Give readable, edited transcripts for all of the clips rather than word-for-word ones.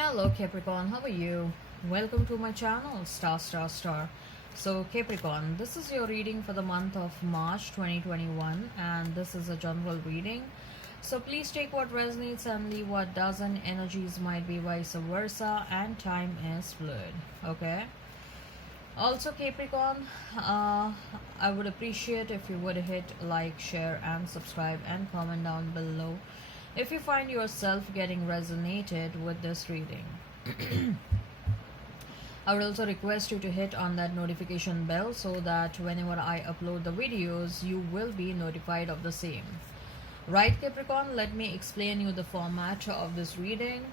Hello Capricorn, how are you? Welcome to my channel, star. So Capricorn, this is your reading for the month of March 2021 and this is a general reading. So please take what resonates and leave what doesn't. Energies might be vice versa and time is fluid, okay? Also Capricorn, I would appreciate if you would hit like, share and subscribe and comment down below if you find yourself getting resonated with this reading. I would also request you to hit on that notification bell so that whenever I upload the videos, you will be notified of the same. Right, Capricorn, let me explain you the format of this reading.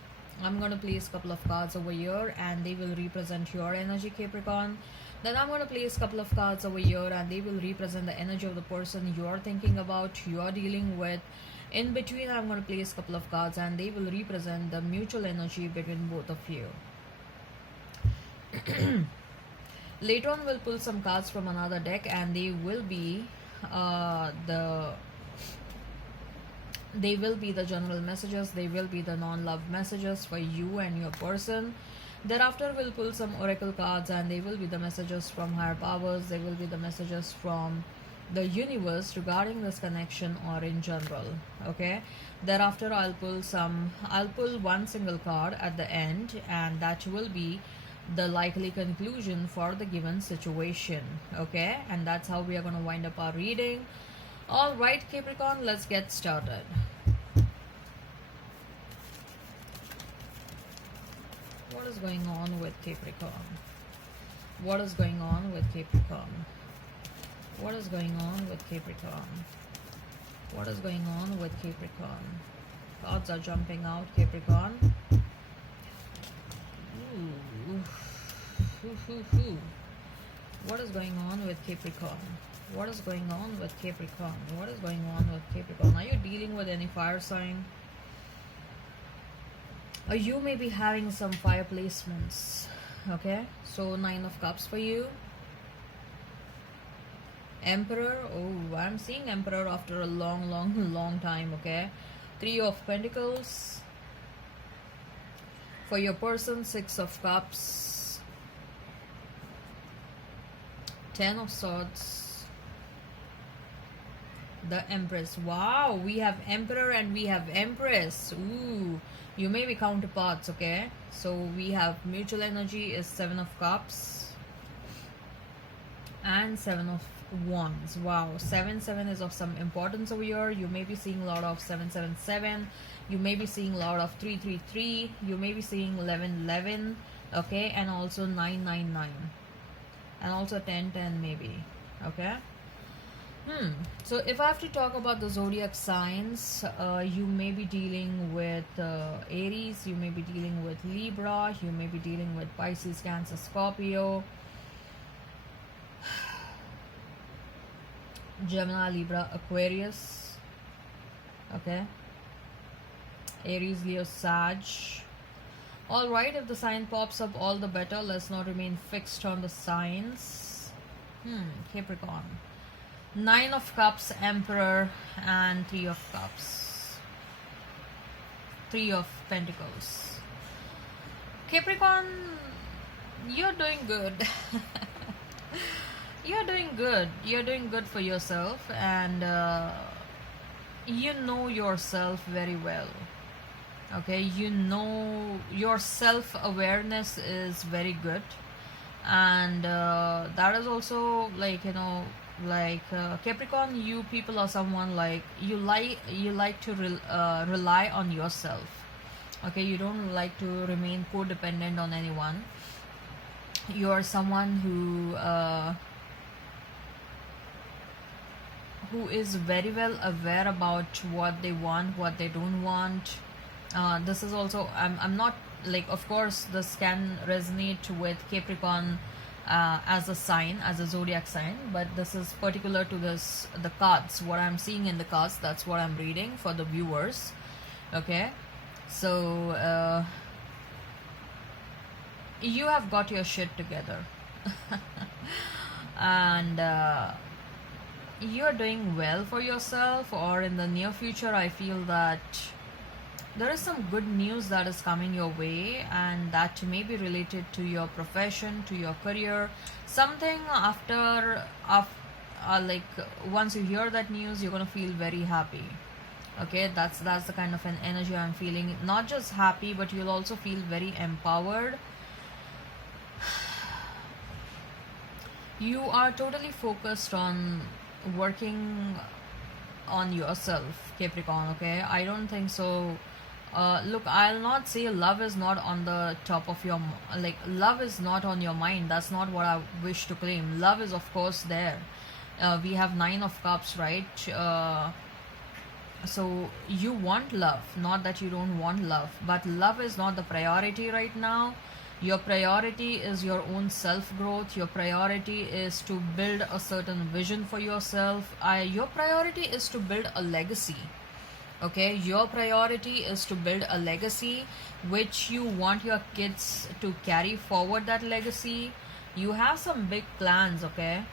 I'm going to place a couple of cards over here and they will represent your energy, Capricorn. Then I'm going to place a couple of cards over here and they will represent the energy of the person you're thinking about, you're dealing with. In between, I'm going to place a couple of cards and they will represent the mutual energy between both of you. Later on, we'll pull some cards from another deck and they will be the general messages, they will be the non-love messages for you and your person. Thereafter, we'll pull some oracle cards and they will be the messages from higher powers, they will be the messages from the universe regarding this connection or in general, okay? Thereafter, I'll pull one single card at the end and that will be the likely conclusion for the given situation, okay? And that's how we are going to wind up our reading. All right, Capricorn, let's get started. What is going on with Capricorn? What is going on with Capricorn? What is going on with Capricorn? What is going on with Capricorn? Cards are jumping out, Capricorn. Ooh. What is going on with Capricorn? What is going on with Capricorn? What is going on with Capricorn? Are you dealing with any fire sign? Or you may be having some fire placements. Okay, so 9 of Cups for you. Emperor. Oh, I'm seeing Emperor after a long time. Okay, 3 of Pentacles for your person. 6 of Cups, 10 of Swords, the Empress. Wow, we have Emperor and we have Empress. Ooh, you may be counterparts, okay? So we have mutual energy is 7 of Cups and 7 of Wands. Wow, 7 is of some importance over here. You may be seeing a lot of 7. You may be seeing a lot of 3. You may be seeing 11, okay? And also 9. And also 10 maybe, okay? So if I have to talk about the zodiac signs, you may be dealing with Aries, you may be dealing with Libra, you may be dealing with Pisces, Cancer, Scorpio, Gemini, Libra, Aquarius, okay? Aries, Leo, Sag. Alright, if the sign pops up, all the better. Let's not remain fixed on the signs. Capricorn. 9 of Cups, Emperor, and 3 of Cups. 3 of Pentacles. Capricorn, you're doing good. You're doing good. You're doing good for yourself and you know yourself very well. Okay, you know your self-awareness is very good and that is also like, you know, like Capricorn, you people are someone like you like to rely on yourself. Okay, you don't like to remain codependent on anyone. You are someone who is very well aware about what they want, what they don't want. This is also, I'm not like, of course this can resonate with Capricorn as a sign, as a zodiac sign, but this is particular to the cards, what I'm seeing in the cards, that's what I'm reading for the viewers. Okay, so you have got your shit together and you're doing well for yourself, or in the near future I feel that there is some good news that is coming your way, and that may be related to your profession, to your career. Something like once you hear that news, you're gonna feel very happy. Okay, that's the kind of an energy I'm feeling. Not just happy, but you'll also feel very empowered. You are totally focused on working on yourself, Capricorn. Okay, I don't think so. Look, I'll not say love is not on the top of your like love is not on your mind. That's not what I wish to claim. Love is of course there. We have Nine of Cups, right? So you want love, not that you don't want love, but love is not the priority right now. Your priority is your own self growth. Your priority is to build a certain vision for yourself. Your priority is to build a legacy. Okay, your priority is to build a legacy which you want your kids to carry forward. That legacy, you have some big plans. Okay,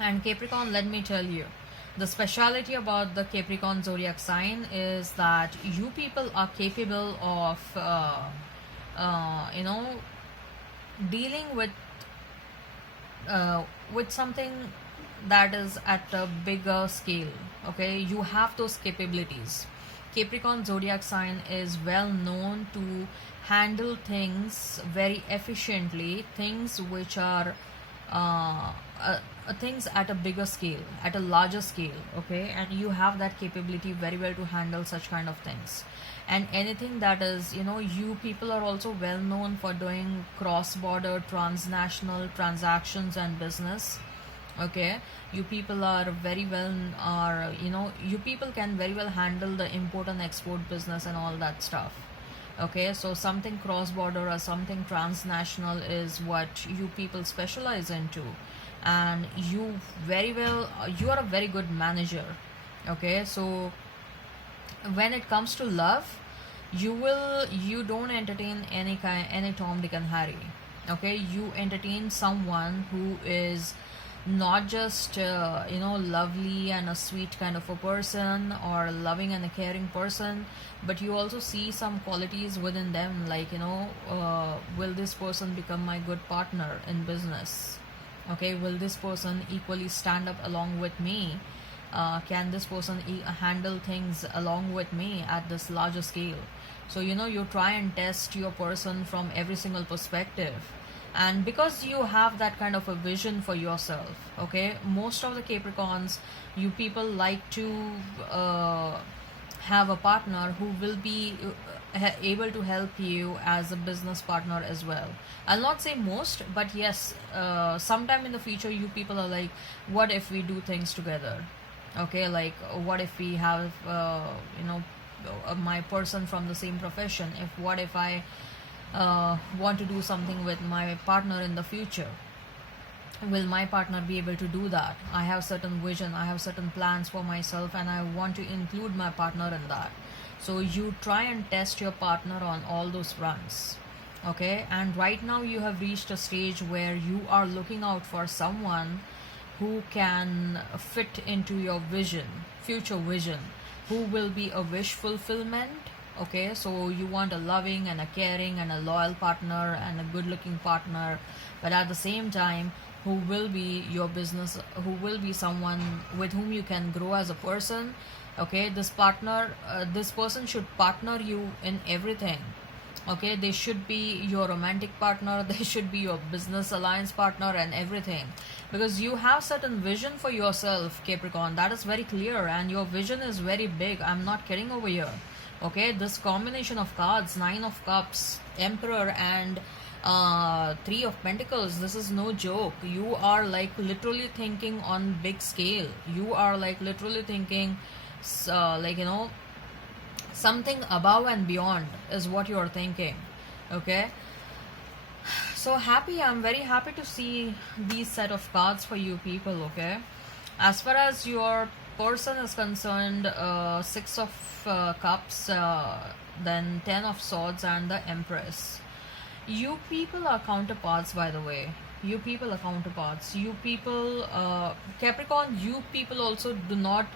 and Capricorn, let me tell you, the speciality about the Capricorn zodiac sign is that you people are capable of you know, dealing with something that is at a bigger scale. Okay, you have those capabilities. Capricorn zodiac sign is well known to handle things very efficiently, things which are things at a bigger scale, at a larger scale. Okay, and you have that capability very well to handle such kind of things. And anything that is, you know, you people are also well known for doing cross border transnational transactions and business. Okay, you people are very well are you know, you people can very well handle the import and export business and all that stuff. Okay, so something cross border or something transnational is what you people specialize into. And you very well, you are a very good manager. Okay, so when it comes to love, you don't entertain any Tom, Dick and Harry. Okay, you entertain someone who is not just you know, lovely and a sweet kind of a person, or loving and a caring person, but you also see some qualities within them, like, you know, will this person become my good partner in business? Okay, will this person equally stand up along with me? Can this person handle things along with me at this larger scale? So, you know, you try and test your person from every single perspective. And because you have that kind of a vision for yourself, okay, most of the Capricorns, you people like to have a partner who will be able to help you as a business partner as well. I'll not say most, but yes, sometime in the future, you people are like, what if we do things together? Okay, like, what if we have you know, my person from the same profession? What if I want to do something with my partner in the future? Will my partner be able to do that? I have certain vision, I have certain plans for myself, and I want to include my partner in that. So you try and test your partner on all those fronts. Okay, and right now you have reached a stage where you are looking out for someone who can fit into your vision, future vision, who will be a wish fulfillment. Okay, so you want a loving and a caring and a loyal partner and a good looking partner, but at the same time, who will be your business, who will be someone with whom you can grow as a person. Okay, this partner, this person should partner you in everything. Okay, they should be your romantic partner, they should be your business alliance partner and everything, because you have certain vision for yourself, Capricorn. That is very clear, and your vision is very big. I'm not kidding over here. Okay, this combination of cards, Nine of Cups, Emperor, and Three of Pentacles, this is no joke. You are like literally thinking on big scale. You are like literally thinking like, you know, something above and beyond is what you are thinking. Okay, so happy, I'm very happy to see these set of cards for you people. Okay, as far as your person is concerned, Six of Cups, then Ten of Swords, and the Empress. You people are counterparts, by the way. You people are counterparts. You people, Capricorn, you people also do not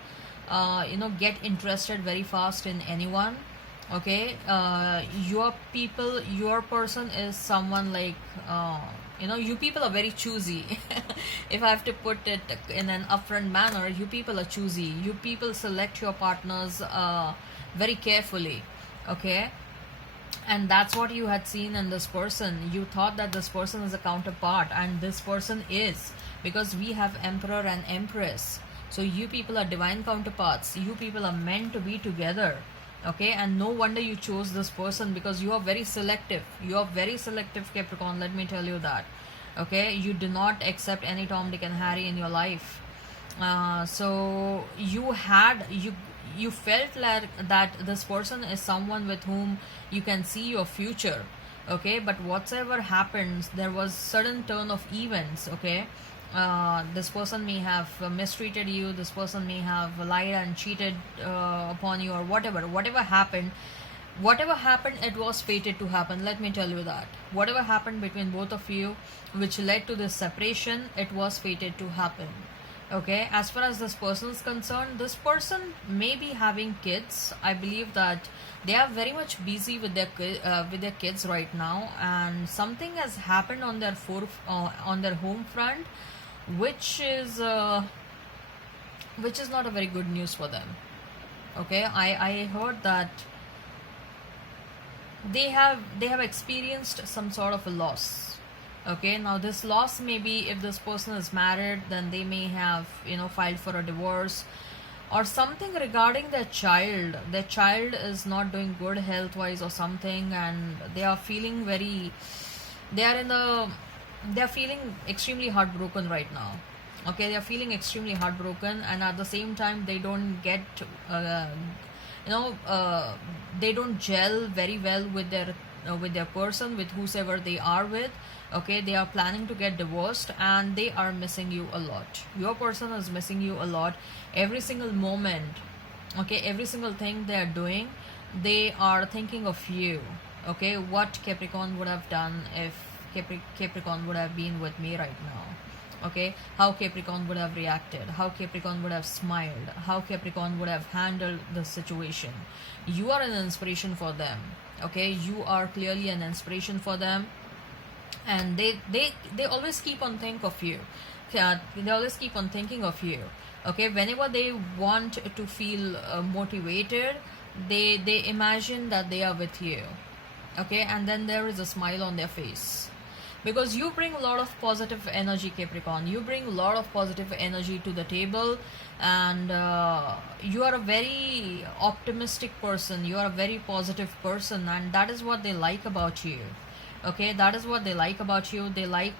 you know, get interested very fast in anyone. Okay, your person is someone like, you people are very choosy. If I have to put it in an upfront manner, you people are choosy. You people select your partners very carefully. Okay, and that's what you had seen in this person. You thought that this person is a counterpart, and this person is, because we have emperor and empress. So you people are divine counterparts. You people are meant to be together. Okay, and no wonder you chose this person, because you are very selective. You are very selective, Capricorn, let me tell you that. Okay, you do not accept any Tom, Dick and Harry in your life. So you felt like that this person is someone with whom you can see your future. Okay, but whatsoever happens, there was sudden turn of events. Okay, this person may have mistreated you, this person may have lied and cheated upon you, or whatever happened. Whatever happened, it was fated to happen, let me tell you that. Whatever happened between both of you, which led to this separation, it was fated to happen. Okay, as far as this person is concerned, this person may be having kids. I believe that they are very much busy with their kids right now, and something has happened on their home front, which is not a very good news for them. Okay, I heard that they have experienced some sort of a loss. Okay, now this loss may be, if this person is married, then they may have filed for a divorce or something regarding their child. Their child is not doing good health wise or something, and they are feeling they are feeling extremely heartbroken right now. Okay, they are feeling extremely heartbroken, and at the same time they don't get they don't gel very well with their person, with whosoever they are with. Okay, they are planning to get divorced, and they are missing you a lot. Your person is missing you a lot. Every single moment, okay, every single thing they are doing, they are thinking of you. Okay, what Capricorn would have done if Capricorn would have been with me right now. Okay, how Capricorn would have reacted, how Capricorn would have smiled, how Capricorn would have handled the situation. You are an inspiration for them. Okay, you are clearly an inspiration for them, and they always keep on think of you. They always keep on thinking of you. Okay, whenever they want to feel motivated, they imagine that they are with you. Okay, and then there is a smile on their face, because you bring a lot of positive energy, Capricorn. You bring a lot of positive energy to the table, and you are a very optimistic person. You are a very positive person, and that is what they like about you. Okay, that is what they like about you. They like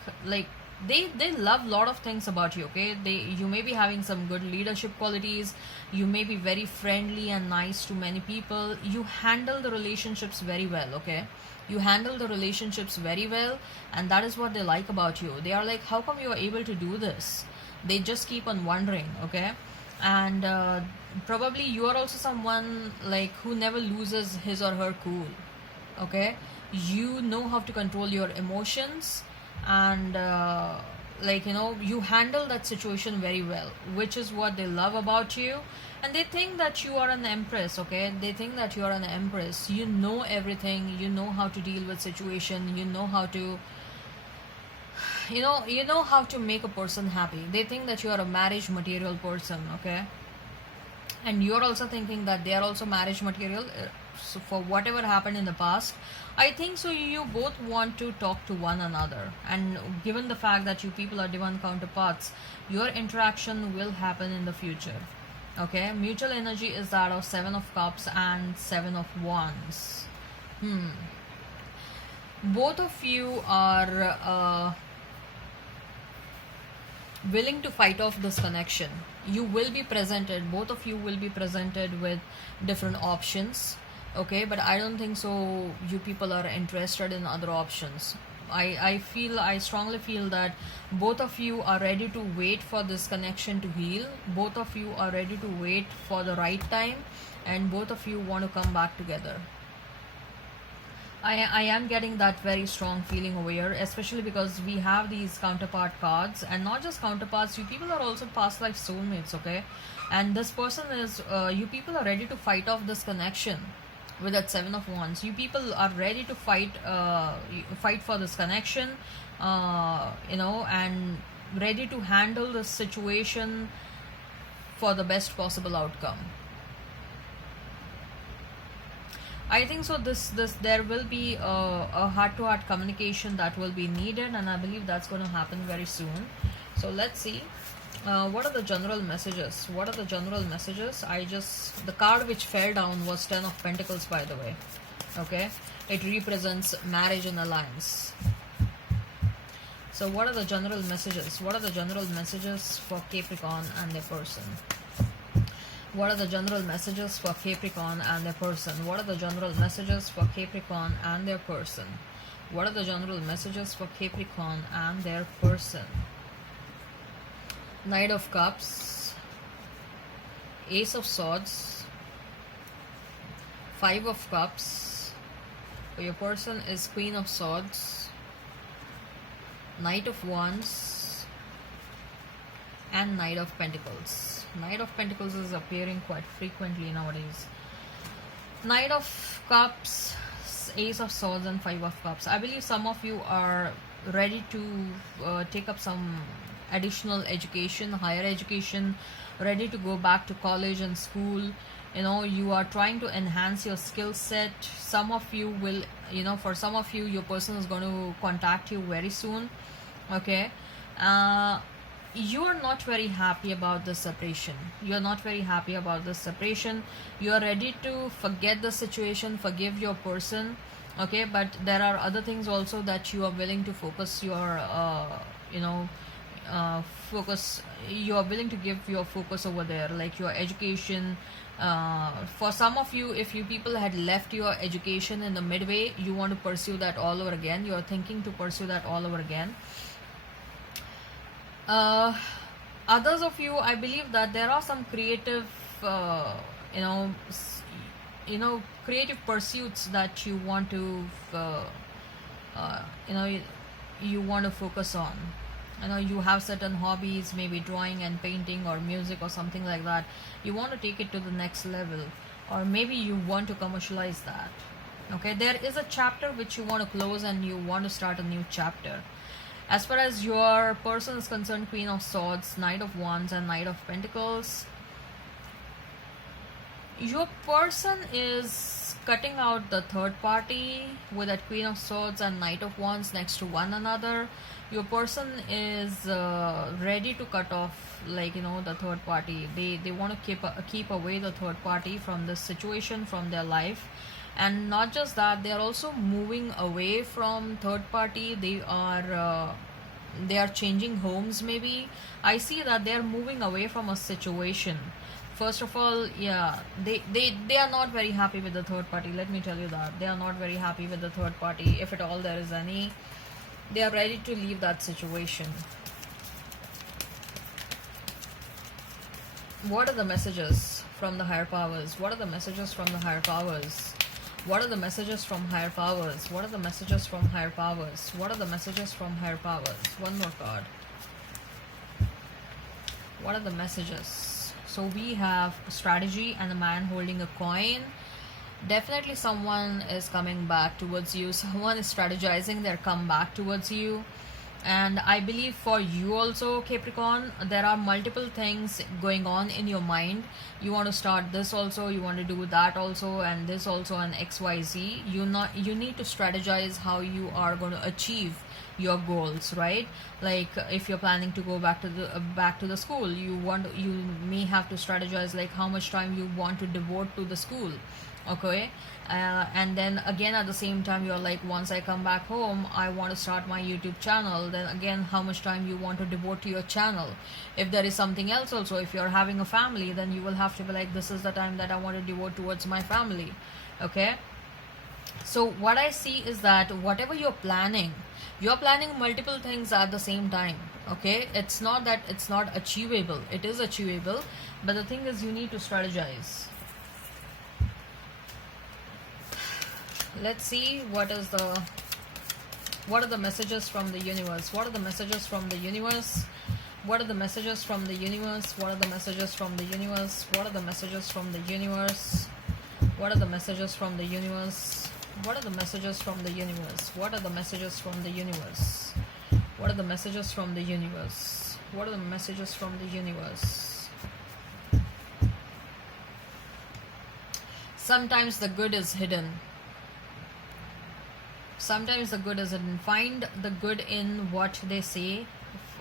they love a lot of things about you. Okay, you may be having some good leadership qualities. You may be very friendly and nice to many people. You handle the relationships very well. Okay, you handle the relationships very well, and that is what they like about you. They are like, how come you are able to do this? They just keep on wondering. Okay, and probably you are also someone like who never loses his or her cool. Okay, you know how to control your emotions, and you handle that situation very well, which is what they love about you. And they think that you are an empress. Okay, they think that you are an empress. You know everything. You know how to deal with situation. You know how to how to make a person happy. They think that you are a marriage material person. Okay, and you're also thinking that they are also marriage material. So for whatever happened in the past, I think so you both want to talk to one another, and given the fact that you people are divine counterparts, your interaction will happen in the future. Okay, mutual energy is that of 7 of Cups and 7 of Wands. Both of you are willing to fight off this connection. You will be presented, both of you will be presented with different options. Okay, but I don't think so you people are interested in other options. I strongly feel that both of you are ready to wait for this connection to heal. Both of you are ready to wait for the right time, and both of you want to come back together. I am getting that very strong feeling over here, especially because we have these counterpart cards, and not just counterparts, you people are also past life soulmates. Okay, and this person is you people are ready to fight off this connection. with that Seven of Wands. You people are ready to fight for this connection, and ready to handle this situation for the best possible outcome. I think so. This there will be a heart-to-heart communication that will be needed, and I believe that's going to happen very soon. So let's see. What are the general messages? What are the general messages? The card which fell down was Ten of Pentacles, by the way. Okay, it represents marriage and alliance. So what are the general messages? What are the general messages for Capricorn and their person? What are the general messages for Capricorn and their person? What are the general messages for Capricorn and their person? What are the general messages for Capricorn and their person? Knight of Cups, Ace of Swords, Five of Cups. For your person is Queen of Swords, Knight of Wands, and Knight of Pentacles. Knight of Pentacles is appearing quite frequently nowadays. Knight of Cups, Ace of Swords, and Five of Cups. I believe some of you are ready to take up some additional education, higher education, ready to go back to college and school. You are trying to enhance your skill set. Some of you will, for some of you, your person is going to contact you very soon. Okay. You are not very happy about this separation. You are not very happy about this separation. You are ready to forget the situation, forgive your person. Okay, but there are other things also that you are willing to focus your, focus. You are willing to give your focus over there, like your education. For some of you, if you people had left your education in the midway, you want to pursue that all over again. You are thinking to pursue that all over again. Others of you, I believe that there are some creative, creative pursuits that you want to, you want to focus on. You have certain hobbies, maybe drawing and painting or music or something like that. You want to take it to the next level, or maybe you want to commercialize that. Okay, there is a chapter which you want to close and you want to start a new chapter. As far as your person is concerned, Queen of Swords, Knight of Wands, and Knight of Pentacles, your person is cutting out the third party with that Queen of Swords and Knight of Wands next to one another. Your person is ready to cut off, the third party. They want to keep away the third party from this situation, from their life. And not just that, they are also moving away from third party. They are changing homes. Maybe I see that they are moving away from a situation. First of all, yeah, they are not very happy with the third party. Let me tell you that they are not very happy with the third party, if at all there is any. They are ready to leave that situation. What are the messages from the higher powers? What are the messages from the higher powers? What are the messages from higher powers? What are the messages from higher powers? What are the messages from higher powers? One more card. What are the messages? So we have a strategy and a man holding a coin. Definitely someone is coming back towards you. Someone is strategizing their comeback towards you. And I believe for you also, Capricorn, there are multiple things going on in your mind. You want to start this also, you want to do that also, and this also, and XYZ. You need to strategize how you are going to achieve your goals, right? Like if you're planning to go back to the school, you may have to strategize like how much time you want to devote to the school. Okay, and then again at the same time you're like, once I come back home, I want to start my YouTube channel. Then again, how much time you want to devote to your channel. If there is something else also, if you're having a family, then you will have to be like, this is the time that I want to devote towards my family. Okay, so what I see is that whatever you're planning multiple things at the same time. Okay, it's not that it's not achievable. It is achievable, but the thing is you need to strategize. Let's see what are the messages from the universe. What are the messages from the universe? What are the messages from the universe? What are the messages from the universe? What are the messages from the universe? What are the messages from the universe? What are the messages from the universe? What are the messages from the universe? What are the messages from the universe? What are the messages from the universe? Sometimes the good is hidden. Sometimes the good is hidden. Find the good in what they say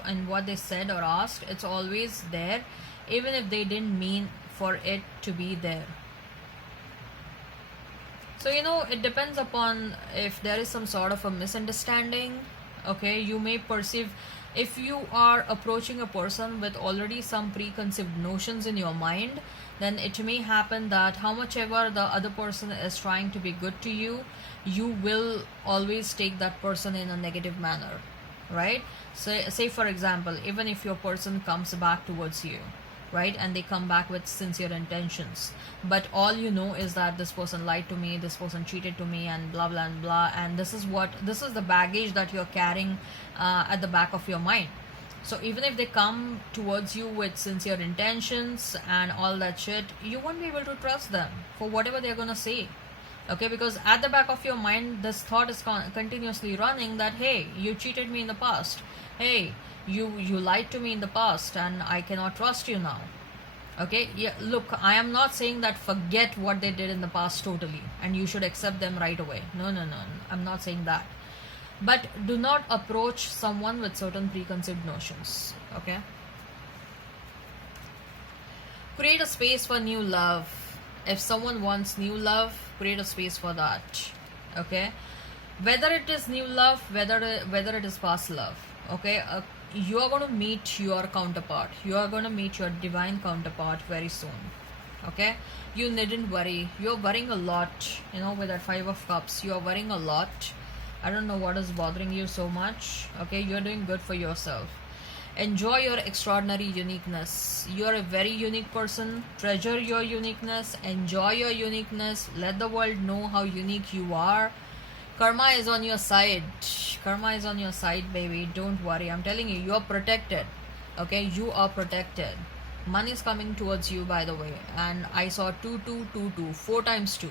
and what they said or asked. It's always there, even if they didn't mean for it to be there. So, it depends upon if there is some sort of a misunderstanding. Okay, you may perceive, if you are approaching a person with already some preconceived notions in your mind, then it may happen that how much ever the other person is trying to be good to you, you will always take that person in a negative manner, right? So, say for example, even if your person comes back towards you, right, and they come back with sincere intentions, but all you know is that this person lied to me, this person cheated to me, and blah blah and blah, and this is the baggage that you're carrying at the back of your mind. So even if they come towards you with sincere intentions and all that shit, you won't be able to trust them for whatever they're gonna say. Okay, because at the back of your mind this thought is continuously running that, hey, you cheated me in the past, hey, you lied to me in the past, and I cannot trust you now. Okay, yeah, look, I am not saying that forget what they did in the past totally and you should accept them right away. No, I'm not saying that. But do not approach someone with certain preconceived notions. Okay, create a space for new love. If someone wants new love, create a space for that. Okay, whether it is new love, whether it is past love. Okay, you are going to meet your counterpart, you are going to meet your divine counterpart very soon. Okay, you needn't worry. You're worrying a lot, with that 5 of cups. You are worrying a lot. I don't know what is bothering you so much. Okay, you're doing good for yourself. Enjoy your extraordinary uniqueness. You're a very unique person. Treasure your uniqueness, enjoy your uniqueness, let the world know how unique you are. Karma is on your side. Karma is on your side, baby. Don't worry. I'm telling you, you're protected. Okay, you are protected. Money is coming towards you, by the way. And I saw 2222, 4 times 2.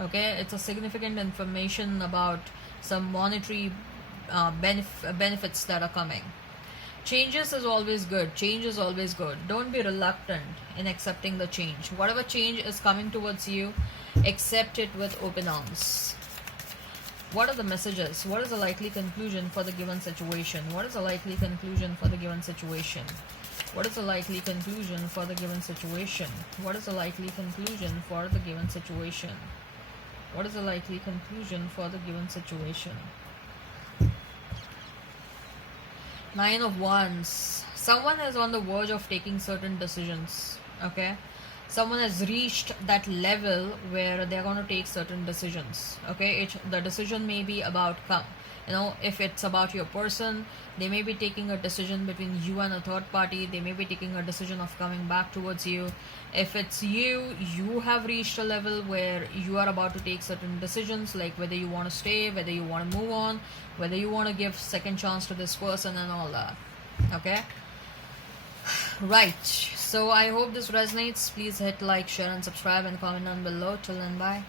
Okay, it's a significant information about some monetary benefits that are coming. Changes is always good. Change is always good. Don't be reluctant in accepting the change. Whatever change is coming towards you, accept it with open arms. What are the messages? What is the likely conclusion for the given situation? What is the likely conclusion for the given situation? What is the likely conclusion for the given situation? What is the likely conclusion for the given situation? What is the likely conclusion for the given situation? 9 of Wands. Someone is on the verge of taking certain decisions. Okay, someone has reached that level where they're going to take certain decisions. Okay, the decision may be about if it's about your person, they may be taking a decision between you and a third party. They may be taking a decision of coming back towards you. If it's you have reached a level where you are about to take certain decisions, like whether you want to stay, whether you want to move on, whether you want to give second chance to this person and all that. Okay, right. So I hope this resonates. Please hit like, share and subscribe and comment down below. Till then, bye.